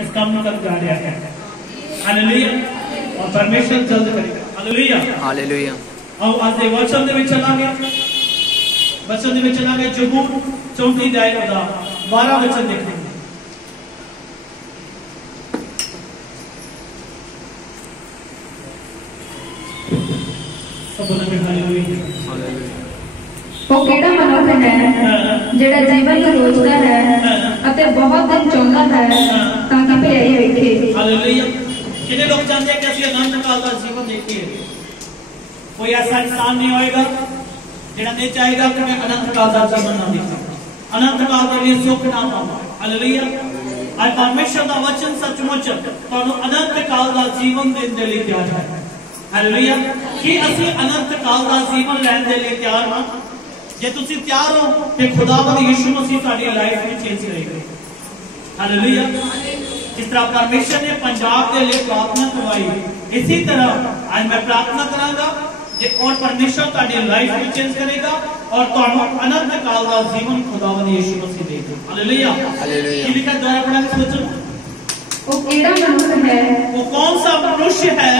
इस काम में कर जा रहा है। हालेलुया। और परमेश्वर जल्द करेगा। Hallelujah hallelujah. आओ आज दे वचन दे विच चलांगे। वचन दे विच चलांगे जबूर 34 अध्याय दा 12 वचन देखेंगे। ਉਹ ਕਿਹੜਾ ਮਨੁੱਖ ਹੈ ਜਿਹੜਾ ਜੀਵਨ ਨੂੰ ਰੋਚਦਾ ਹੈ ਅਤੇ ਬਹੁਤ ਦਿਨ ਚਾਹੁੰਦਾ ਹੈ ਤਾਂ ਕਿ ਭਲਾਈ ਵੇਖੇ। हालेलुया। कितने लोग चाहते हैं कि ਅਸੀਂ अनंत काल ਦਾ ਜੀਵਨ ਦੇਖੀਏ? कोई ऐसा इंसान नहीं होएगा ਜਿਹੜਾ नहीं चाहेगा कि मैं अनंत काल ਦਾ ਜੀਵਨ ਨਾ ਦੇਖਾਂ, अनंत काल ਦੇ ਲਈ ਸੁੱਖ ਨਾ ਪਾਵਾਂ। हालेलुया। ਅੱਜ ਪਰਮੇਸ਼ਰ ਦਾ ਵਚਨ ਸੱਚਮੁੱਚ ਤੁਹਾਨੂੰ अनंत काल ਦਾ ਜੀਵਨ ਦੇਣ ਦੇ ਲਈ ਤਿਆਰ ਹੈ। हालेलुया। कि ਅਸੀਂ अनंत काल ਦਾ ਜੀਵਨ ਲੈਣ ਦੇ ਲਈ ਤਿਆਰ ਹਾਂ? ਜੇ ਤੁਸੀਂ ਤਿਆਰ ਹੋ ਤੇ ਖੁਦਾਵੰਦ ਯਿਸੂ ਮਸੀਹ ਤੁਹਾਡੀ ਲਾਈਫ ਵਿੱਚ ਚੇਂਜ ਕਰੇਗਾ। हालेलुया। जिस तरह परमेश्वर ने पंजाब के लिए प्रार्थना करवाई, इसी तरह आज मैं प्रार्थना करांगा और परमेश्वर ਤੁਹਾਡੀ ਲਾਈਫ ਨੂੰ ਚੇਂਜ ਕਰੇਗਾ और ਤੁਹਾਨੂੰ अनंत काल ਦਾ ਜੀਵਨ ਖੁਦਾਵੰਦ ਯਿਸੂ ਮਸੀਹ ਦੇਗਾ। Hallelujah hallelujah. ਕੀ ਲਿਖਿਆ ਦੁਆਰਾ ਪੜਾਂਗੇ ਸੋਚੋ। ਉਹ ਕਿਹੜਾ ਮਨੁੱਖ ਹੈ? वो कौन सा मनुष्य है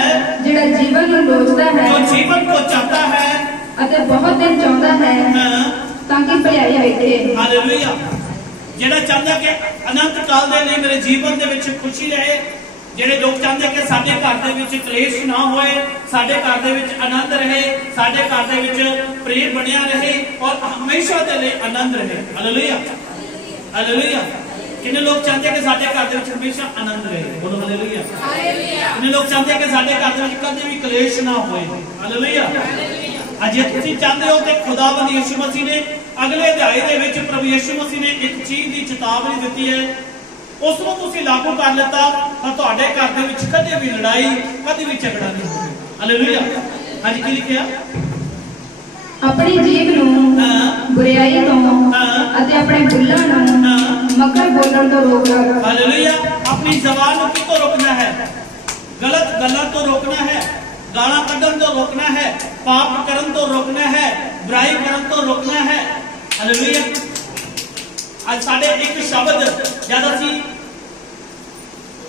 ਜਿਹੜਾ ਜੀਵਨ ਨੂੰ ਰੋਚਦਾ ਹੈ जो जीवन को चाहता है ਅਤੇ ਬਹੁਤ ਦਿਨ ਚਾਹੁੰਦਾ ਹੈ ਤਾਂ ਕਿ ਭਲਾਈ ਵੇਖੇ। हालेलुया। ਜਿਹੜਾ ਚਾਹੁੰਦਾ ਕਿ ਅਨੰਤ ਕਾਲ ਦੇ ਲਈ ਮੇਰੇ ਜੀਵਨ ਦੇ ਵਿੱਚ ਖੁਸ਼ੀ ਰਹੇ, ਜਿਹੜੇ ਲੋਕ ਚਾਹੁੰਦੇ ਕਿ ਸਾਡੇ ਘਰ ਦੇ ਵਿੱਚ ਕਲੇਸ਼ ਨਾ ਹੋਏ, ਸਾਡੇ ਘਰ ਦੇ ਵਿੱਚ ਆਨੰਦ ਰਹੇ, ਸਾਡੇ ਘਰ ਦੇ ਵਿੱਚ ਪ੍ਰੇਮ ਬਣਿਆ ਰਹੇ ਔਰ ਹਮੇਸ਼ਾ ਦੇ ਲਈ ਆਨੰਦ ਰਹੇ। Hallelujah hallelujah. ਕਿੰਨੇ ਲੋਕ ਚਾਹੁੰਦੇ ਕਿ ਸਾਡੇ ਘਰ ਦੇ ਵਿੱਚ ਹਮੇਸ਼ਾ ਆਨੰਦ ਰਹੇ? ਬੋਲੋ ਹਾਲੇਲੂਇਆ ਹਾਲੇਲੂਇਆ। ਕਿੰਨੇ ਲੋਕ ਚਾਹੁੰਦੇ ਕਿ ਸਾਡੇ ਘਰ ਦੇ ਵਿੱਚ ਕਦੇ ਵੀ ਕਲੇਸ਼ ਨਾ ਹੋਏ? Hallelujah hallelujah. ਅੱਜ ਤੁਸੀਂ ਚਾਹੁੰਦੇ ਹੋ ਤੇ ਖੁਦਾਵੰਦ ਯਿਸੂ ਮਸੀਹ ਨੇ ਅਗਲੇ ਅਧਿਆਇ ਦੇ ਵਿੱਚ ਪ੍ਰਭੂ ਯਿਸੂ ਮਸੀਹ ਨੇ ਇੱਕ ਚੀਜ਼ ਦੀ ਚੇਤਾਵਨੀ ਦਿੱਤੀ ਹੈ, ਉਸ ਨੂੰ ਤੁਸੀਂ ਲਾਗੂ ਕਰ ਲਿੱਤਾ ਤਾਂ ਤੁਹਾਡੇ ਘਰ ਦੇ ਵਿੱਚ ਕਦੇ ਵੀ ਲੜਾਈ, ਕਦੇ ਵੀ ਝਗੜਾ ਨਹੀਂ ਹੋਵੇਗਾ। ਹਾਲੇਲੂਇਆ। ਅੱਜ ਕੀ ਲਿਖਿਆ? ਆਪਣੀ ਜੀਭ ਨੂੰ ਬੁਰਾਈ ਤੋਂ ਅਤੇ ਆਪਣੇ ਬੁੱਲਾਂ ਨੂੰ ਮਕਰ ਬੋਲਣ ਤੋਂ ਰੋਕ। ਹਾਲੇਲੂਇਆ। ਆਪਣੀ ਜ਼ਬਾਨ ਨੂੰ ਕਿਤੋਂ ਰੋਕਣਾ ਹੈ? ਗਲਤ ਗੱਲਾਂ ਤੋਂ ਰੋਕਣਾ ਹੈ, ਗਾਲਾਂ ਕੱਢਣ ਤੋਂ ਰੋਕਣਾ ਹੈ, ਪਾਪ ਕਰਨ ਤੋਂ ਰੋਕਣਾ ਹੈ, ਬੁਰਾਈ ਕਰਨ ਤੋਂ ਰੋਕਣਾ ਹੈ। ਹਾਲੇਲੂਇਆ। ਅੱਜ ਸਾਡੇ ਇੱਕ ਸ਼ਬਦ ਜਦ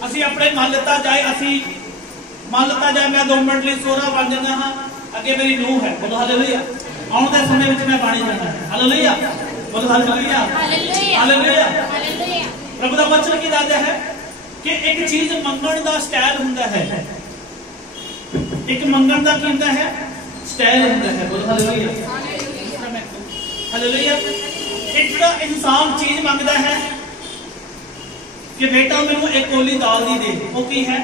ਅਸੀਂ ਆਪਣੇ ਮੰਨ ਲਿੱਤਾ ਜਾਏ, ਅਸੀਂ ਮੰਨ ਲਿੱਤਾ ਜਾਏ ਮੈਂ 2 ਮਿੰਟ ਲਈ ਸੋਹਰਾ ਬਣ ਜਾਂਦਾ ਹਾਂ, ਅੱਗੇ ਮੇਰੀ ਨੂੰਹ ਹੈ। ਬੋਲੋ ਹਾਲੇਲੂਇਆ। ਆਉਣ ਦੇ ਸਮੇਂ ਵਿੱਚ ਮੈਂ ਬਣ ਜਾਣਾ ਹੈ। ਹਾਲੇਲੂਇਆ ਬੋਲੋ ਹਾਲੇਲੂਇਆ ਹਾਲੇਲੂਇਆ ਹਾਲੇਲੂਇਆ। ਪ੍ਰਭੂ ਦਾ ਵਚਨ ਕੀ ਦੱਸਦਾ ਹੈ ਕਿ ਇੱਕ ਚੀਜ਼ ਮੰਗਣ ਦਾ ਸਟਾਈਲ ਹੁੰਦਾ ਹੈ, ਇੱਕ ਮੰਗਣ ਦਾ ਕੀ ਹੁੰਦਾ ਹੈ? ਸਟਾਈਲ ਹੁੰਦਾ ਹੈ। ਬੋਲੋ ਹਾਲੇਲੂਇਆ ਹਾਲੇਲੂਇਆ। ਇੱਕ ਜਿਹੜਾ ਇਨਸਾਨ ਚੀਜ਼ ਮੰਗਦਾ ਹੈ ਕਿ ਬੇਟਾ ਮੈਨੂੰ ਇੱਕ ਕੋਲੀ ਦਾਲ ਦੀ ਦੇ, ਉਹ ਕੀ ਹੈ?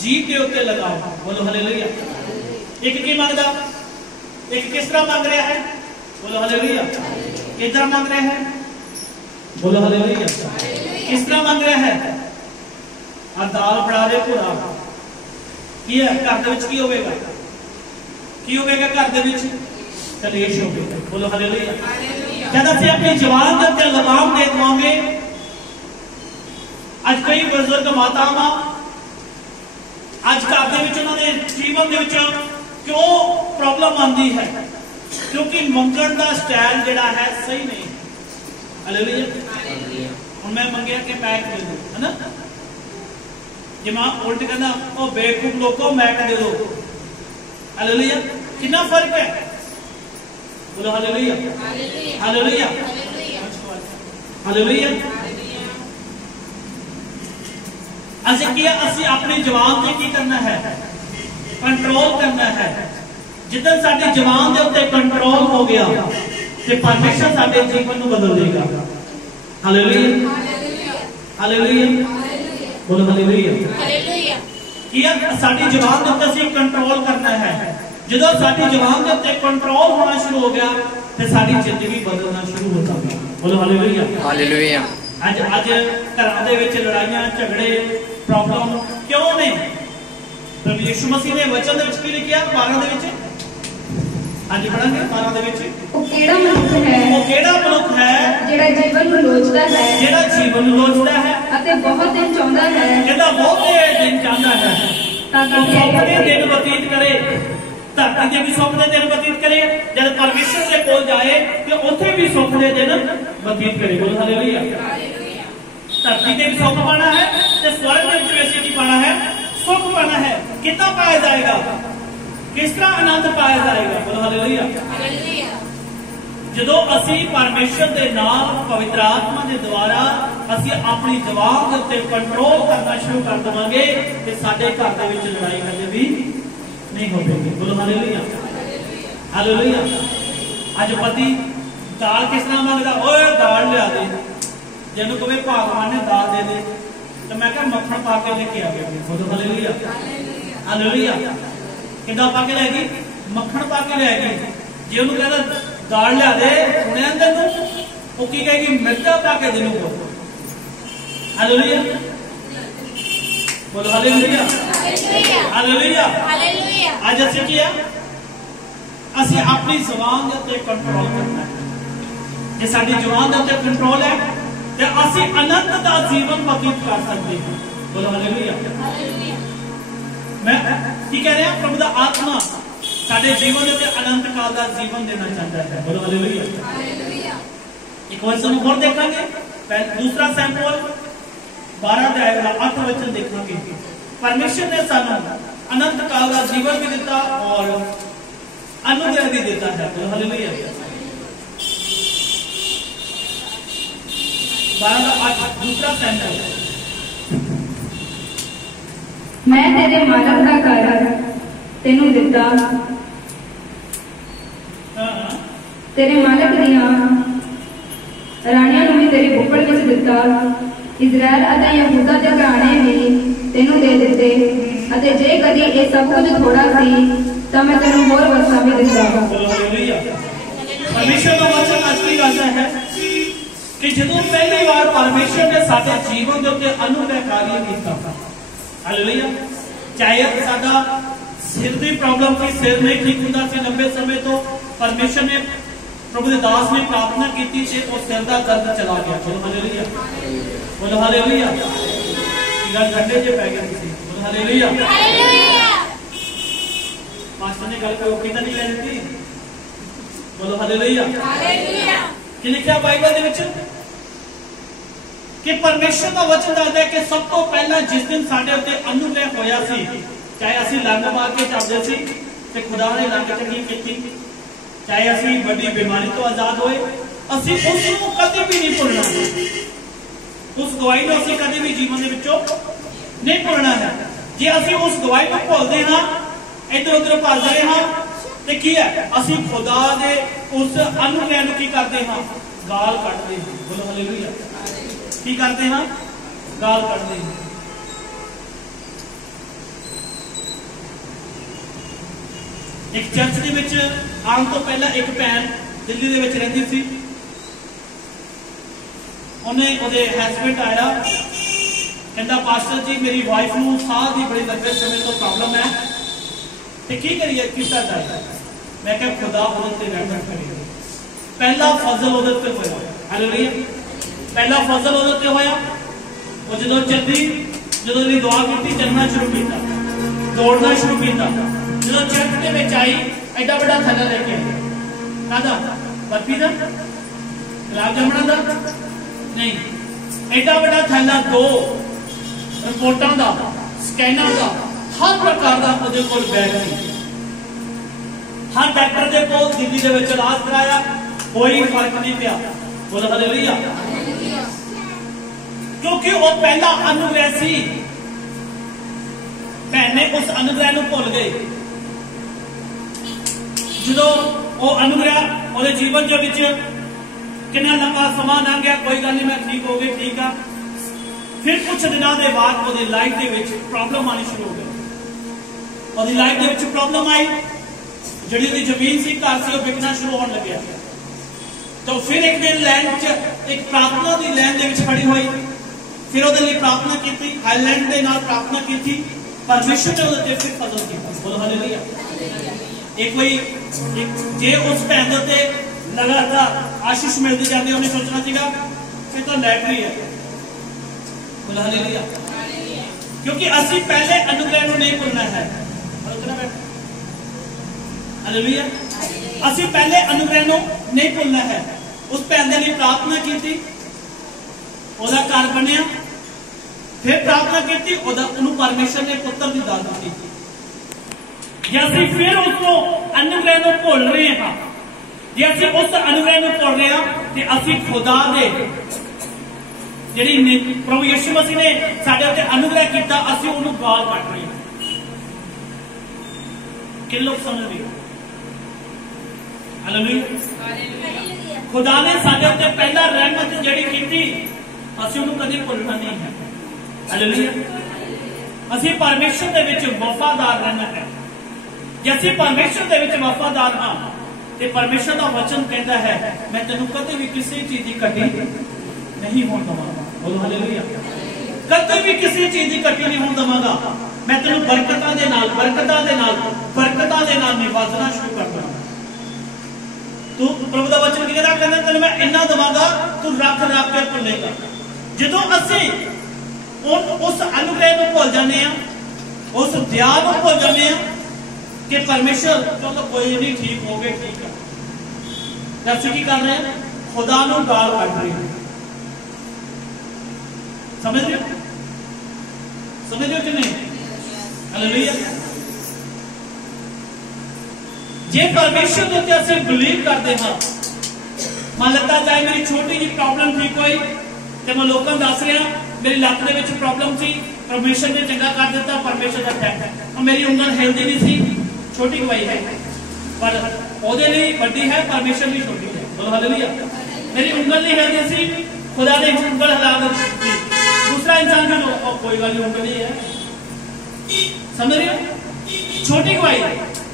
ਜੀਭ ਦੇ ਉੱਤੇ ਲਗਾਓ। ਬੋਲੋ ਹਾਲੇਲੂਇਆ। ਇੱਕ ਕੀ ਮੰਗਦਾ? ਇੱਕ ਕਿਸ ਤਰ੍ਹਾਂ ਮੰਗ ਰਿਹਾ ਹੈ? ਬੋਲੋ ਹਾਲੇਲੂਇਆ। ਕਿੱਦਾਂ ਮੰਗ ਰਿਹਾ ਹੈ? ਬੋਲੋ ਹਾਲੇਲੂਇਆ। ਕਿਸ ਤਰ੍ਹਾਂ ਮੰਗ ਰਿਹਾ ਹੈ? ਆ ਦਾਲ ਫੜਾ ਦੇ ਭੁਰਾ। ਕੀ ਹੈ ਘਰ ਦੇ ਵਿੱਚ? ਕੀ ਹੋਵੇਗਾ? ਕੀ ਹੋਵੇਗਾ ਘਰ ਦੇ ਵਿੱਚ? ਕਲੇਸ਼ ਹੋਵੇਗਾ। ਬੋਲੋ ਹਾਲੇਲੂਇਆ। ਜਦ ਅਸੀਂ ਆਪਣੀ ਜ਼ੁਬਾਨ ਦੇ ਉੱਤੇ ਲਗਾਮ ਦੇ ਦਵਾਂਗੇ, ਅੱਜ ਕਈ ਬਜ਼ੁਰਗ ਮਾਤਾਵਾਂ ਅੱਜ ਘਰ ਦੇ ਵਿੱਚ ਉਹਨਾਂ ਦੇ ਜੀਵਨ ਦੇ ਵਿੱਚ ਕਿਉਂ ਪ੍ਰੋਬਲਮ ਆਉਂਦੀ ਹੈ? ਕਿਉਂਕਿ ਮੰਗਣ ਦਾ ਸਟਾਈਲ ਜਿਹੜਾ ਹੈ ਸਹੀ ਨਹੀਂ। ਹਾਲੇਲੂਇਆ। ਹੁਣ ਮੈਂ ਮੰਗਿਆ ਕਿ ਮੈਕ ਦੇ ਦੋ, ਹੈ ਨਾ? ਜੇ ਮਾਂ ਉਲਟ ਕਹਿੰਦਾ ਉਹ ਬੇਵਕੂਫ ਲੋਕੋ ਮੈਕ ਦੇ ਦੋ। ਹਾਲੇਲੂਇਆ। ਕਿੰਨਾ ਫਰਕ ਹੈ? ਬੋਲੋ ਹਾਲੇਲੂਇਆ ਹਾਲੇਲੂਇਆ ਹਾਲੇਲੂਇਆ। ਅਸੀਂ ਆਪਣੀ ਜ਼ੁਬਾਨ ਤੇ ਕੀ ਕਰਨਾ ਹੈ? ਕੰਟਰੋਲ ਕਰਨਾ ਹੈ। ਜਿੱਦਾਂ ਸਾਡੀ ਜ਼ੁਬਾਨ ਦੇ ਉੱਤੇ ਕੰਟਰੋਲ ਹੋ ਗਿਆ ਤੇ ਪਰਮੇਸ਼ਰ ਸਾਡੇ ਜੀਵਨ ਨੂੰ ਬਦਲ ਦੇਗਾ। ਹਾਲੇਲੂਇਆ ਹਾਲੇਲੂਇਆ ਬੋਲੋ ਹਾਲੇਲੂਇਆ ਹਾਲੇਲੂਇਆ। ਕੀ ਸਾਡੀ ਜ਼ੁਬਾਨ ਦੇ ਉੱਤੇ ਅਸੀਂ ਕੰਟਰੋਲ ਕਰਨਾ ਹੈ। ਜਦੋਂ ਸਾਡੀ ਜ਼ੁਬਾਨ ਦੇ ਉੱਤੇ ਕੰਟਰੋਲ ਹੋਣਾ ਸ਼ੁਰੂ ਹੋ ਗਿਆ ਤੇ ਸਾਡੀ ਜ਼ਿੰਦਗੀ ਬਦਲਣਾ ਸ਼ੁਰੂ ਹੋ ਜਾਂਦੀ ਹੈ। ਬੋਲੋ ਹਾਲੇਲੂਇਆ ਹਾਲੇਲੂਇਆ। ਅੱਜ ਘਰਾਂ ਦੇ ਵਿੱਚ ਲੜਾਈਆਂ, ਝਗੜੇ, ਪ੍ਰੋਬਲਮ ਕਿਉਂ ਨੇ? ਪ੍ਰਭੂ ਯਿਸੂ ਮਸੀਹ ਨੇ ਵਚਨ ਦੇ ਵਿੱਚ ਕੀ ਲਿਖਿਆ? 12 ਦੇ ਵਿੱਚ ਅੱਜ ਪੜਾਂਗੇ 12 ਦੇ ਵਿੱਚ। ਉਹ ਕਿਹੜਾ ਮਨੁੱਖ ਹੈ? ਉਹ ਕਿਹੜਾ ਮਨੁੱਖ ਹੈ ਜਿਹੜਾ ਜੀਵਨ ਨੂੰ ਲੋਚਦਾ ਹੈ, ਜਿਹੜਾ ਜੀਵਨ ਨੂੰ ਲੋਚਦਾ ਹੈ ਅਤੇ ਬਹੁਤ ਦਿਨ ਚਾਹੁੰਦਾ ਹੈ, ਜਿਹਦਾ ਬਹੁਤੇ ਦਿਨ ਚਾਹੁੰਦਾ ਹੈ ਤਾਂ ਕਿ ਆਪਣੇ ਦਿਨ ਬਤੀਤ ਕਰੇ, ਧਰਤੀ ਦੇ ਵੀ ਸੁੱਖ ਦੇ ਦਿਨ ਬਤੀਤ ਕਰੇ, ਜਦ ਪਰਮੇਸ਼ਰ ਦੇ ਕੋਲ ਜਾਏ ਤੇ ਉੱਥੇ ਵੀ ਸੁੱਖ ਦੇ ਦਿਨ ਬਤੀਤ ਕਰੇ। ਬੋਲੋ ਹਾਲੇਲੂਇਆ। ਧਰਤੀ ਤੇ ਵੀ ਸੁੱਖ ਪਾਣਾ ਹੈ ਤੇ ਸਵਰਗ कितना पाया जाएगा, किस तरह आनंद पाया जाएगा? बोलो हालेलुया। ਜਦੋਂ ਅਸੀਂ ਪਰਮੇਸ਼ਰ ਦੇ ਨਾਲ ਪਵਿੱਤਰ ਆਤਮਾ ਦੇ ਦੁਆਰਾ ਅਸੀਂ ਆਪਣੀ ਜ਼ੁਬਾਨ ਦੇ ਉੱਤੇ ਕੰਟਰੋਲ ਕਰਨਾ ਸ਼ੁਰੂ ਕਰ ਦੇਵਾਂਗੇ ਤੇ ਸਾਡੇ ਘਰ ਦੇ ਵਿੱਚ ਲੜਾਈ ਕਦੇ ਵੀ ਨਹੀਂ ਹੋਵੇਗੀ। ਬੋਲੋ ਹਾਲੇਲੂਇਆ, ਹਾਲੇਲੂਇਆ। ਅੱਜ ਪਤੀ ਦਾਲ ਕਿਸ ਤਰ੍ਹਾਂ ਮੰਗਦਾ, ਓਏ ਦਾਲ ਲਿਆ ਦੇ। ਜਿਹਨੂੰ ਕਹੇ ਭਗਵਾਨ ਨੇ ਦਾਲ ਦੇ ਦੇ ਤੇ ਮੈਂ ਕਿਹਾ ਮੱਖਣ ਪਾ ਕੇ ਲੈ ਕੇ ਆਵੇ। ਬੋਲੋ ਹਾਲੇਲੂਇਆ, ਹਾਲੇਲੂਇਆ। ਕਿੱਦਾਂ ਪਾ ਕੇ ਲੈ ਗਈ? ਮੱਖਣ ਪਾ ਕੇ ਲੈ ਗਈ। ਜੇ ਉਹਨੂੰ ਕਹਿੰਦਾ दाल लिया दे, सुने अंदर वो की कहेगी मिर्चा पा के देनू को। हालेलुया, बोलो हालेलुया, हालेलुया, हालेलुया। आज ऐसे किया ਅਸੀਂ अपनी जुबान के उत्ते कंट्रोल करना है। जे साडी जुबान के उत्ते कंट्रोल है ते ਅਸੀਂ अनंत दा जीवन व्यतीत कर सकते हैं। बोलो हालेलुया, हालेलुया। मैं की कह रहा, प्रभु दा आत्मा साडे जीवन के अनंत काल का जीवन देना चाहता है। बोलो हालेलुया, हालेलुया। एक वचन और देखेंगे, दूसरा सैमुएल 12 अध्याय 8 वचन देखेंगे। परमेश्वर ने सानू अनंत काल का जीवन भी देता और अनुग्रह भी देता है। बोलो हालेलुया। 12:8 दूसरा सैमुएल। मैं तेरे मालक का घर तेनू दिता, तेरे मालक दियां राणियां नूं भी तेरी बुक्कड़ विच दिता। इजराइल अते यहूदा दे घराणे भी तेनू दे दिते अते जे कदी ये सब कुछ थोड़ा सी तां मैं तेनू होर वसा भी दिता। परमेश्वर का वचन आज की आशा है कि जदों पहली बार परमेश्वर ने साडे जीवन दे उत्ते अनुग्रह कार्य कीता, हालेलुया। चाहे साडा सिर की प्रॉब्लम थी, सिर नहीं ठीक होता सी लंबे समय तो परमेश्वर ने प्रभु के दास ने प्रार्थना की थी और सिर का दर्द चला गया। बोलो हालेलुया, बोलो हालेलुया। गल ठंडे जे पै गए किसी। बोलो हालेलुया, हालेलुया। मास्टर ने गल कोई औखी तो नहीं ले दी। बोलो हालेलुया, हालेलुया। कि लिखा बाइबल दे विच कि परमेश्वर का वचन दसदा है कि सब तो पहला जिस दिन साडे उत्ते अनुग्रह होया सी, चाहे असी लंग मार के चलते सी ते खुदा ने लंग चंगी की, चाहे असी बड़ी बीमारी तो आजाद होए, असी उसको कभी भी नहीं भुलना। उस गवाही को असी कभी भी जीवन के विचों नहीं भुलना है। जे असी उस गवाही को भुलते हाँ, इधर उधर भजते हाँ, तो की है असी खुदा दे उस अनुग्रह को की करते हाँ, गाल कटते हैं। बोलो हालेलुया, की करते हाँ, गाल कटते हैं। एक चर्च दे विच आने तो पहला एक भैन दिल्ली दे विच रहिंदी सी, उन्हें उहदे हस्बैंड आया, कहंदा पास्टर जी मेरी वाइफ नूं साह दी बड़ी लंबे समय तो प्रॉब्लम है ते की करिए, किस तरह जाए? मैं कहा खुदा उहदे ते रहमत करे। पहला फजल उहदे ते होया, हालेलुया। पहला फजल उहदे ते होया, वो जदों चलदी, जदों दी दुआ कीती, चलना शुरू कीता, दौड़ना शुरू कीता। जो चर्च के में आई एडा बड़ा थैला लेके कादा बर्फी का गुलाब जामुना का नहीं, एडा बड़ा थैला, 2 रिपोर्टां का, स्कैनां का, हर प्रकार का उहदे कोल बैग सी। हर डॉक्टर दे कोल दिल्ली दे विच इलाज कराया, कोई फर्क नहीं पिया। बोलो हालेलुया, क्योंकि वो पहला अनुग्रह सी। भैन ने उस अनुग्रह को भुल गए। जो वो अनुग्रह वो जीवन के विच कितना लंबा समा लंघ गया, कोई गल नहीं, मैं ठीक हो गई, ठीक है। फिर कुछ दिनों के बाद वो लाइफ के विच प्रॉब्लम आनी शुरू हो गई। वो लाइफ के विच प्रॉब्लम आई, जिहड़ी उहदी जमीन सी, घर सी, वो बिकना शुरू होने लगे। तो फिर एक दिन लैंड च एक प्रार्थना की लैन दे विच खड़ी हुई, फिर वो प्रार्थना की, हाईलैंड के नाल प्रार्थना की, परमेश्वर ने उहदे फिर फजल किया। बोलो हालेलुया। एक कोई जे उस भैन के लगातार आशीष मिलती जाती, उन्हें सोचना सीगा फिर तो लैटरी है। बोलो हालेलुया। क्योंकि असी पहले अनुग्रह को नहीं भूलना है। हालेलुया। असी पहले अनुग्रह को नहीं भूलना है। उस भैन के लिए प्रार्थना की थी, ओदा घर बनया, फिर प्रार्थना की, परमेश्वर ने पुत्र की दात दी। ਜੇ ਅਸੀਂ ਫਿਰ ਉਸਨੂੰ ਅਨੁਗ੍ਰਹਿ ਨੂੰ ਭੁੱਲ ਰਹੇ ਹਾਂ, ਜੇ ਅਸੀਂ ਉਸ ਅਨੁਗ੍ਰਹਿ ਨੂੰ ਭੁੱਲ ਰਹੇ ਹਾਂ ਤੇ ਅਸੀਂ ਖੁਦਾ ਦੇ ਜਿਹੜੀ ਪ੍ਰਭੂ ਯਿਸੂ ਮਸੀਹ ਨੇ ਸਾਡੇ ਉੱਤੇ ਅਨੁਗ੍ਰਹਿ ਕੀਤਾ, ਅਸੀਂ ਉਹਨੂੰ ਗਾਲ ਕੱਢ ਰਹੇ ਹਾਂ। ਕਿ ਲੋਕ ਸਮਝਦੇ ਹਾਲੇਲੂਇਆ। ਖੁਦਾ ਨੇ ਸਾਡੇ ਉੱਤੇ ਪਹਿਲਾ ਰਹਿਮਤ ਜਿਹੜੀ ਕੀਤੀ, ਅਸੀਂ ਉਹਨੂੰ ਕਦੇ ਭੁੱਲਣਾ ਨਹੀਂ ਹੈ। ਹਾਲੇਲੂਇਆ। ਅਸੀਂ ਪਰਮੇਸ਼ਰ ਦੇ ਵਿੱਚ ਵਫਾਦਾਰ ਰਹਿਣਾ ਹੈ। ਜੇ ਅਸੀਂ ਪਰਮੇਸ਼ਰ ਦੇ ਵਿੱਚ ਵਫਾਦਾਰ ਹਾਂ ਤੇ ਪਰਮੇਸ਼ਰ ਦਾ ਵਚਨ ਕਹਿੰਦਾ ਹੈ, ਮੈਂ ਤੈਨੂੰ ਕਦੇ ਵੀ ਕਿਸੇ ਚੀਜ਼ ਦੀ ਘਟੀ ਨਹੀਂ ਹੋਣ ਦਵਾਂਗਾ। ਬੋਲੋ ਹਾਲੇਲੂਇਆ। ਕਦੇ ਵੀ ਕਿਸੇ ਚੀਜ਼ ਦੀ ਘਟੀ ਨਹੀਂ ਹੋਣ ਦਵਾਂਗਾ। ਮੈਂ ਤੈਨੂੰ ਬਰਕਤਾਂ ਦੇ ਨਾਲ ਨਿਵਾਜਣਾ ਸ਼ੁਰੂ ਕਰ ਦਵਾਂਗਾ। ਤੂੰ ਪ੍ਰਭੂ ਦਾ ਵਚਨ ਕੀ ਕਹਿੰਦਾ, ਤੈਨੂੰ ਮੈਂ ਇੰਨਾ ਦਵਾਂਗਾ, ਤੂੰ ਰੱਖ ਕੇ ਭੁੱਲੇਗਾ। ਜਦੋਂ ਅਸੀਂ ਉਸ ਅਨੁਗ੍ਰਹਿ ਨੂੰ ਭੁੱਲ ਜਾਂਦੇ ਆ, ਉਸ ਦਇਆ ਨੂੰ ਭੁੱਲ ਜਾਂਦੇ ਆ ਕਿ ਪਰਮੇਸ਼ਰ ਚਲੋ ਕੋਈ ਨਹੀਂ, ਠੀਕ ਹੋ ਗਏ, ਠੀਕ ਹੈ, ਤਾਂ ਅਸੀਂ ਕੀ ਕਰ ਰਹੇ ਹਾਂ? ਖੁਦਾ ਨੂੰ ਗਾਲ ਕੱਢ ਰਹੇ ਹਾਂ। ਸਮਝ ਰਹੇ ਹੋ ਕਿ ਨਹੀਂ? ਹਾਲੇਲੂਇਆ। ਜੇ ਪਰਮੇਸ਼ਰ ਦੇ ਉੱਤੇ ਅਸੀਂ ਬਿਲੀਵ ਕਰਦੇ ਹਾਂ, ਮੰਨ ਲਤਾ ਜਾਏ ਮੇਰੀ ਛੋਟੀ ਜਿਹੀ ਪ੍ਰੋਬਲਮ ਠੀਕ ਹੋਈ ਤੇ ਮੈਂ ਲੋਕਾਂ ਨੂੰ ਦੱਸ ਰਿਹਾ ਮੇਰੀ ਲੱਤ ਦੇ ਵਿੱਚ ਪ੍ਰੋਬਲਮ ਸੀ, ਪਰਮੇਸ਼ਰ ਨੇ ਚੰਗਾ ਕਰ ਦਿੱਤਾ, ਪਰਮੇਸ਼ਰ ਦਾ ਥੈਂਕ। ਮੇਰੀ ਉਂਗਲ ਹਿਲਦੀ ਨਹੀਂ ਸੀ, ਛੋਟੀ ਗਵਾਹੀ ਹੈ, ਪਰ ਉਹਦੇ ਲਈ ਵੱਡੀ ਹੈ, ਪਰਮੇਸ਼ਰ ਲਈ ਛੋਟੀ ਹੈ। ਬੋਲੋ ਹਾਲੇਲੂਇਆ। ਮੇਰੀ ਉਂਗਲ ਨਹੀਂ ਹਿਲਦੀ ਸੀ, ਖੁਦਾ ਨੇ ਉਂਗਲ ਹਿਲਾ ਦਿੱਤੀ। दूसरा इंसान का लोग कोई वाली ਉਂਗਲ नहीं है। समझ रहे हो? छोटी गवाही।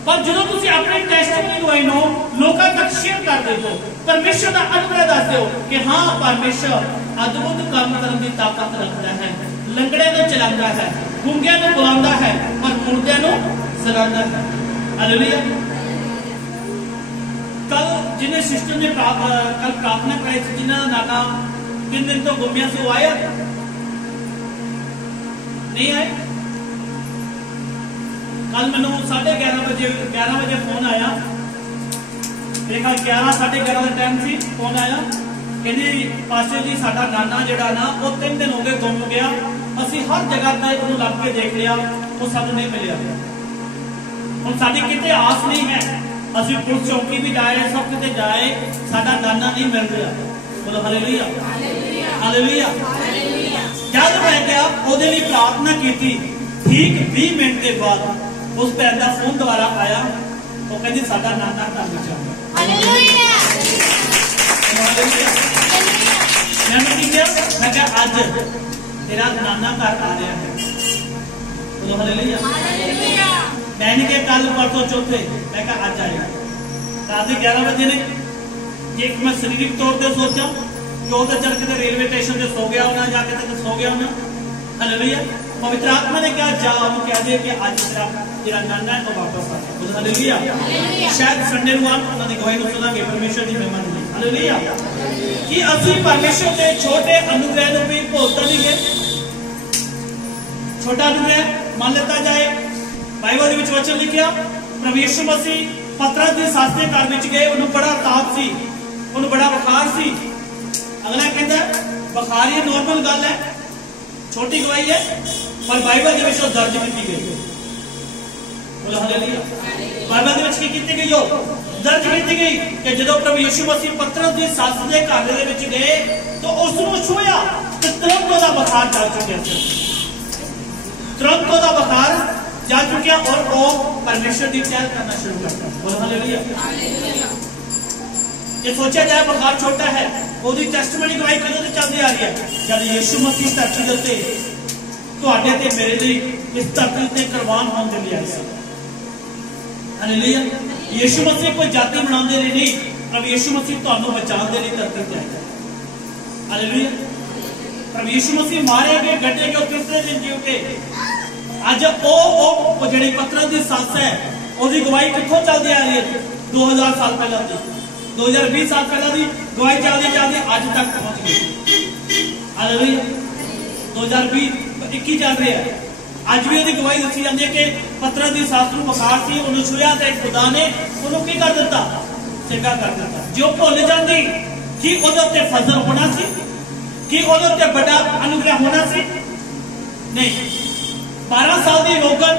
पर जो तुसी अपने टेस्टिमनी गवाही नो लोकां तक शेयर कर दे हो, परमेश्वर दा अनुग्रह दस दो कि हां परमेश्वर अद्भुत काम करन दी ताकत रखदा है, लंगड़े ਨੂੰ ਚਲਾਉਂਦਾ है, गूंगिਆਂ ਨੂੰ ਬੁਲਾਉਂਦਾ है और मुर्दਿਆਂ ਨੂੰ सरांदा है। हालेलुया। कल जिन्हें सिस्टर ने कल प्रार्थना कराई थी, जिन्होंने नाना 3 दिन तो गुमिया से आया नहीं आए। कल मैनू 11:30 बजे फोन आया, मेरे 11 साढ़े 11 का टाइम सी। फोन आया, कहती पास्टर जी साडा नाना जिहड़ा ना वो 3 दिन हो गए गुम गया, असीं हर जगह ते उहनूं लभ के देख लिया, वो सानूं नहीं मिलिया। हुण साडी किते आस नहीं है, असीं पुलिस चौकी भी जाए, सब किते जाए, साडा नाना नहीं मिल रहा। बोलो हालेलुया। हालेलुया। जब मैं गया ਉਹਦੇ ਲਈ प्रार्थना की, ठीक 20 मिनट के बाद उस भैन का फोन दोबारा आया, वो कहती साडा नाना घर में आ गया। हालेलुया। मैं क्या आज तेरा नाना घर आ रहा है। बोलो हालेलुया। मैंने क्या कल परसों चौथे, मैं क्या आज आएगा। रात 11 बजे ने एक मैं शारीरिक तौर पर सोचा कि वो चल के रेलवे स्टेशन से सो गया होना, जाके तक सो गया होना। हालेलुया। पवित्र आत्मा ने क्या जाओ कह दे कि आज तेरा नाना है तो वापस आ गया। बोलो हालेलुया। शायद संडे को आप उन्होंने गवाही को सुना कि परमेश्वर की महिमा नहीं। हालेलुया। कि असि परमेश्वर के छोटे अनुग्रह को भी भुलता नहीं गए। छोटा अनुग्रह मान लेता जाए, बाइबल विच वचन लिखिया, प्रभु यीशु मसीह पतरस के साथ घर में गए, उन्होंने बड़ा ताप सी, उन्होंने बड़ा बुखार सी। अगला कहता बुखार ये नॉर्मल गल है, छोटी गवाही है, पर बाइबल दर्ज की गई। बोलो हालेलुया। बाइबल की गई हो दर्ज की गई कि जो प्रभु यीशु मसीह पतरस की सस के घर गए तो उसको छूया तो तुरंत उसका बुखार जा चुका, तुरंत उसका बुखार जा चुका और वो परमेश्वर की प्यार करना शुरू करता। बोलो हालेलुया। ये सोचा जाए बुखार छोटा है, ਉਹਦੀ ਟੈਸਟੀਮਨੀ ਗਵਾਹੀ ਕਦੋਂ ਤੋਂ ਚੱਲਦੀ ਆ ਰਹੀ ਹੈ, ਜਦ ਯੀਸ਼ु ਮਸੀਹ ਧਰਤੀ ਦੇ ਉੱਤੇ ਤੁਹਾਡੇ ਤੇ ਮੇਰੇ ਲਈ ਇਸ ਧਰਤੀ ਤੇ ਕੁਰਬਾਨ ਹੋਣ ਦੇ ਲਈ ਆਏ ਸੀ। ਹਾਲੇਲੂਇਆ। ਯੀਸ਼ु ਮਸੀਹ ਕੋਈ ਜਾਤੀ ਬਣਾਉਣ ਦੇ ਲਈ ਨਹੀਂ, ਪ੍ਰਭੂ ਯੀਸ਼ु ਮਸੀਹ ਤੁਹਾਨੂੰ ਬਚਾਉਣ ਦੇ ਲਈ ਧਰਤੀ ਤੇ ਆਇਆ। ਹਾਲੇਲੂਇਆ। ਪ੍ਰਭੂ ਯੀशु ਮਸੀਹ ਮਾਰੇ ਗਏ, ਗੱਡੇ ਗਏ, ਤੀਸਰੇ ਦਿਨ ਜੀ ਉੱਠੇ। ਅੱਜ ਉਹ ਜਿਹੜੀ ਪਤਰਸ ਦੀ ਸੱਸ ਹੈ, ਉਹਦੀ ਗਵਾਹੀ ਕਿੱਥੋਂ ਚੱਲਦੀ ਆ ਰਹੀ ਹੈ? 2000 ਸਾਲ ਪਹਿਲਾਂ ਦੀ, 2020 साल पहला दी गवाही चलती चलती अज तक पहुंच गई। हालेलुया। 2021 चल रहा है, अज भी गवाही दसी जाती है कि पतरस की सस नूं बुखार सी, उन्होंने छुया तो खुदा ने उन्होंने की कर दिता, चंगा कर दिता। जो भुल जाती कि उहदे उत्ते फजल होना सी, कि उहदे उत्ते बड़ा अनुग्रह होना सी, नहीं। 12 साल की रोगन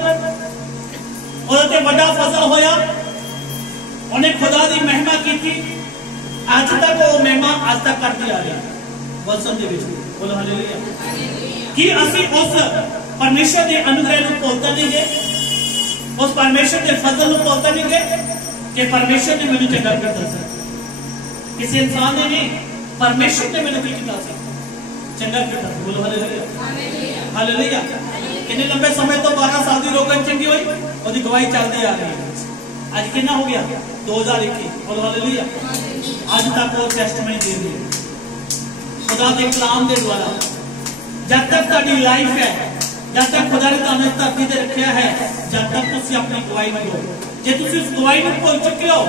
ਉਹਦੇ ਤੇ ਵੱਡਾ ਫਜ਼ਲ ਹੋਇਆ, ਉਹਨੇ ਖੁਦਾ ਦੀ ਮਹਿਮਾ ਕੀਤੀ। ਅੱਜ ਤੱਕ ਉਹ ਮਹਿਮਾ ਅੱਜ ਤੱਕ ਕਰਦੀ ਆ ਰਹੀ ਵਚਨ ਦੇ ਵਿੱਚ। ਬੋਲੋ ਹਾਲੇਲੂਇਆ। ਕਿ ਅਸੀਂ ਉਸ परमेश्वर के अनुग्रह को भुलता नहीं गए, उस परमेश्वर के फजल को भुलता नहीं गए कि परमेश्वर ने मैंने चंगा किया। किसी इंसान ने नहीं, परमेश्वर ने मैंने किया चंगा किया। बोलो हालेलुया हालेलुया। कितने लंबे समय तो 12 साल की रोकन चंगी हुई, उसकी गवाही चलती आ रही है। आज कितना हो गया 2021। बोलो हालेलुया। आज तक वो टेस्टमनी दे रही है खुदा के कलाम के द्वारा। जब तक तुम्हारी लाइफ है, जब तक खुदा ने तुम्हें धरती पर रखा है, जब तक तुम अपनी गवाही में दो। जे तुम उस गवाही में भुल चुके हो,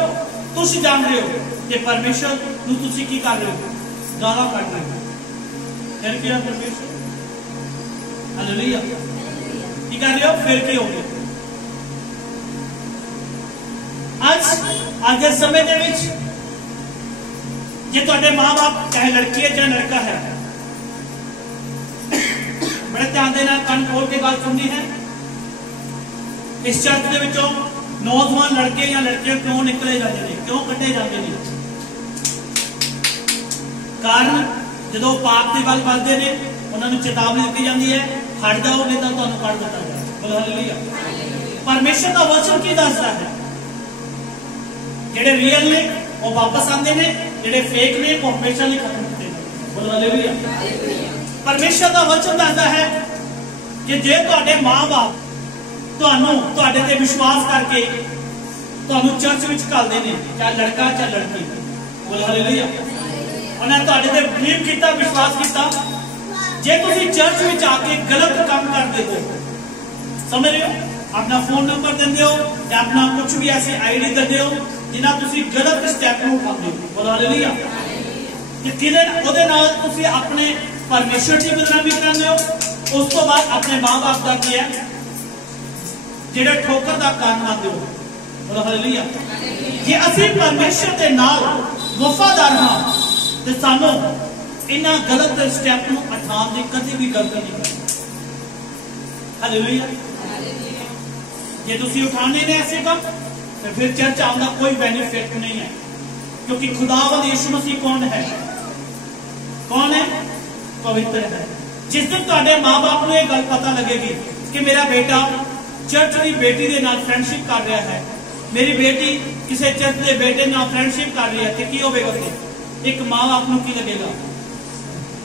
तुम जान रहे हो कि परमेश्वर को तुम की कर रहे हो, गाला कट रहे हो। फिर क्या परमेश्वर हालेलुया की कर रहे हो, फिर क्या हो गया। आज के समय के विच जे तुहाडे मां बाप चाहे लड़की है चाहे लड़का है, बड़े ध्यान देना कान खोल के बात सुननी है। इस चर्च के विचों नौजवान लड़के या लड़कियां क्यों निकले जाते हैं, क्यों कटे जाते हैं? कारण जो पाप की गल करते हैं उन्होंने चेतावनी दी जाती है, हट जाओ नहीं तो तुहानू कट दिता जाए। बोलो हालेलुया। परमेश्वर का वचन की दसदा है, जेडे रियल ने वो वापस आते हैं, जेडे फेक ने वो हमेशा नहीं खत्म होते हैं। बोलो हालेलुया। परमेश्वर का वचन दसदा है कि जे तुहाडे मां बाप तुहानू तुहाडे ते विश्वास करके तुहानू चर्च विच घल्लदे ने, चाहे लड़का चाहे लड़की। बोलो हालेलुया। उन्हें तुहाडे ते बिलीव कीता, विश्वास कीता। जे तुसी चर्च विच आके गलत काम करदे हो, समझ रहे हो, अपना फोन नंबर देंदे हो या अपना कुछ भी ऐसी आईडी देंदे हो जिन्ना तुसी गलत स्टेप नूं उठाते हो। बोलो हालेलुया। कि किदे ओदे नाल तुसी अपने परमेश्वर की बदनामी कराते हो, उस तो बाद अपने मां बाप का की है जेड़ा ठोकर का कारण बनते हो। बोलो हालेलुया। जे असीं परमेश्वर के नाल वफादार हां ते सानू इन्हां गलत स्टेप नूं उठाउण दी कदी भी गलती नहीं करनी। हालेलुया। जे तुसीं उठाने ने ऐसे काम तो फिर चर्च आने का कोई बेनिफिट नहीं है, क्योंकि खुदावंद यीशु मसीह कौन है? कौन है? पवित्र है। जिस दिन तुहाडे मां बाप को यह गल पता लगेगी कि मेरा बेटा चर्च की बेटी के नाल फ्रेंडशिप कर रहा है, मेरी बेटी किसी चर्च के बेटे नाल फ्रेंडशिप कर रही है, तो की होगा? एक मां बाप को की लगेगा?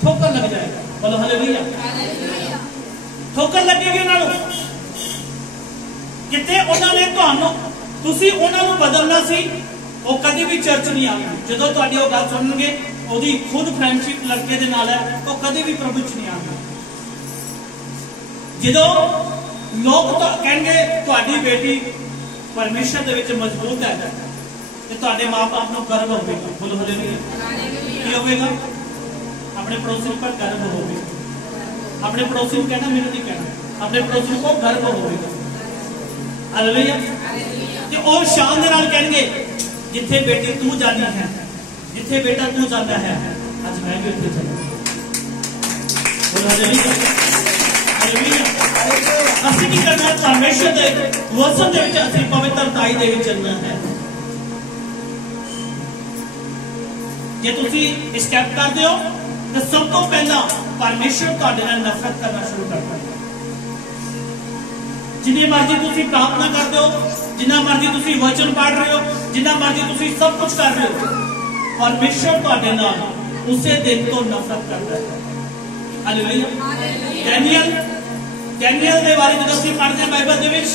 ठोकर लग जाएगा। बोलो हालेलुया। ठोकर लगेगी उन्होंने। कितने उन्होंने तुहानू तुसी उन्होंने बदलना सी, वो कभी भी चर्च नहीं आएगी। जो तुहाडी वो गल सुनणगे ओदी खुद फ्रेंडशिप लड़के दे नाल है, वो कभी भी प्रभु च नहीं आएगी। जो लोग तो कहेंगे तुहाडी बेटी परमेश्वर दे विच मजबूत है, तो तुहाडे मां बाप नूं गर्व होवेगा। बोलो हालेलुया। की होवेगा? अपने पड़ोसी पर गर्व होवेगा। अपने पड़ोसी को कहना, मेरे नहीं कहना, अपने पड़ोसी को गर्व होवेगा। हालेलुया। ते ओ शान दे नाल कहेंगे जिथे बेटी तू जानी है, जिथे बेटा तू जाता है, आज मैं भी उत्थे चला। बोलो हालेलुया। हालेलुया। असि की करना? परमेश्वर दे वचन दे विच असि पवित्रताई दे विच चलना है। जे तुसी स्टेप करदे हो तो सब तो पहला परमेश्वर तुहाडे नाल नफरत करना शुरू करता है। जिन्नी मर्जी तुसी प्रार्थना करते हो, जिन्ना मर्जी तुसी वचन पढ़ रहे हो, जिन्ना मर्जी तुसी सब कुछ कर रहे हो, परमेश्वर तुहाडे नाल उसे दिन तो नफरत करता है। हालेलुया। डैनियल दे बारे जब असीं पढ़दे हां बाइबल दे विच,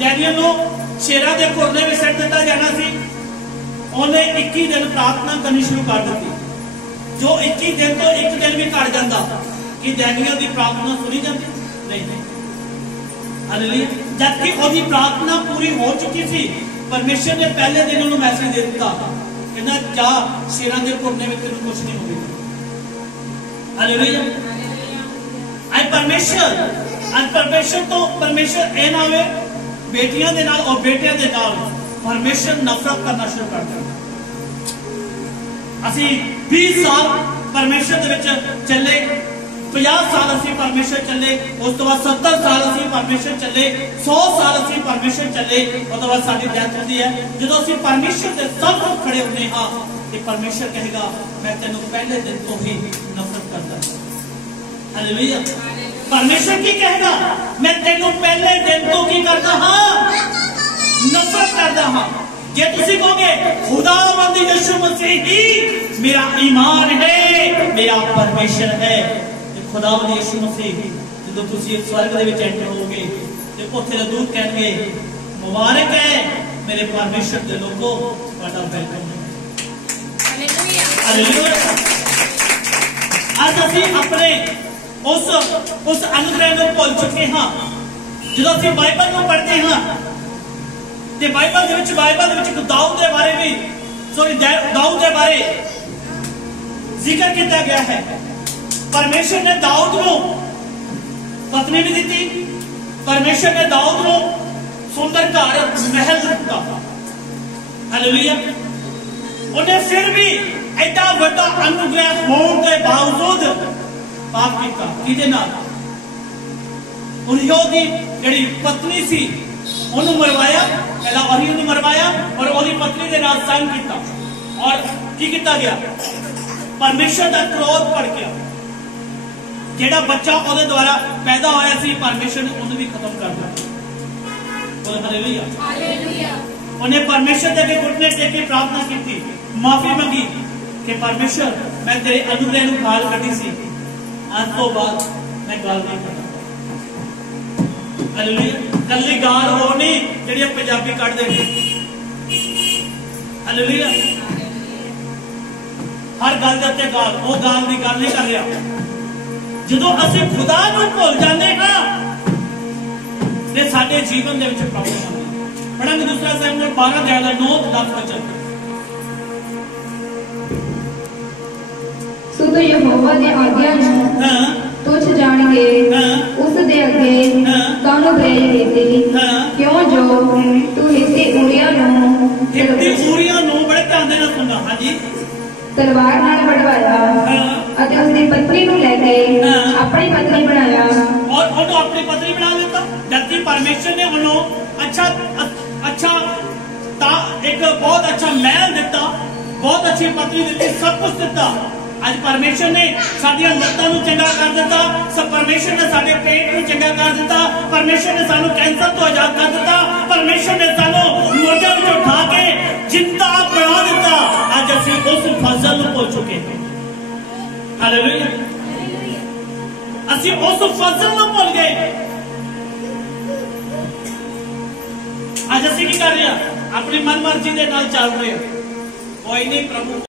डैनियल नूं शेरां दे खुरने विच सट दित्ता जाना सी। उन्हें 21 दिन प्रार्थना करनी शुरू कर दी। जो 21 दिन तो एक दिन भी घट जाता कि डैनियल की प्रार्थना सुनी जाती नहीं। हालेलुया। जबकि उसकी प्रार्थना पूरी हो चुकी थी, परमेश्वर ने पहले दिन उन्हें मैसेज दे दिता, कहना जा शेरां दे खुरने में तेनों कुछ नहीं होगा। हालेलुया। आज परमेश्वर तो परमेश्वर ए ना होवे बेटियां दे नाल और बेटियां दे नाल परमेश्वर नफरत करना शुरू कर दिया। असी 20 साल परमेश्वर दे विच चले, 50 साल असी परमेश्वर चले, उस तो बाद 70 साल असी परमेश्वर चले, 100 साल असी परमेश्वर चले, उस तो बाद साडी डेथ होती है। जो असी परमेश्वर के सामने खड़े होने हाँ तो परमेश्वर कहेगा मैं तेनों पहले दिन तो ही नफरत करता। हालेलुया। परमेश्वर की कहेगा मैं तेनों पहले दिन तो की करता हाँ, नफरत करता हाँ। जे तुसी कहोगे खुदावंद यीशु मसीह ही मेरा ईमान है, मेरा परमेश्वर है, खुदावंद यीशु मसीह जो तुसी स्वर्ग दे विच एंटर होगे ते उत्थे दा दूत कहणगे मुबारक है मेरे परमेश्वर दे लोगो, तुहाडा वेलकम है। हालेलुया। आज असीं अपने उस अनुग्रह को भुल चुके हाँ। जो असीं बाइबल को पढ़ते हाँ ते बाइबल दे दाऊद के बारे भी दाऊद के बारे जिक्र किया गया है। परमेश्वर ने दाऊद को पत्नी भी दी, परमेश्वर ने दाऊद को सुंदर घर महल दिता। हालेलुया। उन्हें फिर भी एडा बड़ा अनुग्रह होने के बावजूद पाप किया। किहदे नाल? उरिय्याह दी जिहड़ी पत्नी सी उन्होंने मरवाया, पहला उरिय्याह ने मरवाया और ओदी पत्नी के नाल संग किया। और की किया गया? परमेश्वर का क्रोध पड़ गया। जेड़ा बच्चा ओदे द्वारा पैदा होया सी परमेश्वर ने उन्हें भी खत्म कर दिया। बोलो हालेलुया। हालेलुया। उन्हें परमेश्वर के आगे घुटने टेक के प्रार्थना की थी, माफी मांगी कि परमेश्वर मैं तेरे अनुग्रह नूं गाल कड्डी सी, आज तो बाद मैं गाल नहीं करता। हालेलुया। कल्ली गाल हो नहीं जिहड़ी पंजाबी कढ देंगे। हालेलुया। हर गल दे उत्ते गाल, वो गाल की गल नहीं कर रहा। जो असी खुदा नूं भुल जाते हाँ ते साडे जीवन दे विच प्रॉब्लम आउंदी है। पढ़ांगे दूसरा सैमुएल 12:9-10 वचन। सो तो यहोवा दी आज्ञा नूं तुच्छ जान के उस दे अगे कानू बुराई कीती, क्यों जो तू हित्ती उरिय्याह नूं बड़े ध्यान नाल सुनना। हाँ जी। तलवार नाल बढ़वाया अते उसकी पत्नी नूं लेके अपनी पत्नी बनाया और उन्होंने अपनी पत्नी बना देता। जबकि परमेश्वर ने उन्होंने अच्छा एक बहुत अच्छा महल दिता, बहुत अच्छी पत्नी दी, सब कुछ दिता। आज परमेश्वर ने साडियां लत्तां नूं चंगा कर दिता, सब परमेश्वर ने साडे पेट नूं चंगा कर दिता, परमेश्वर ने सानू कैंसर तो आजाद कर दिता, परमेश्वर ने सानू मुर्दे नूं उठा के जिंदा बना दिता। आज असीं उस फजल नूं भुल चुके हैं। हालेलुया। असीं उस फजल नूं भुल गए। आज असीं की कर रहे हैं? अपनी मन मर्जी दे नाल चल रहे हैं। कोई नहीं प्रभु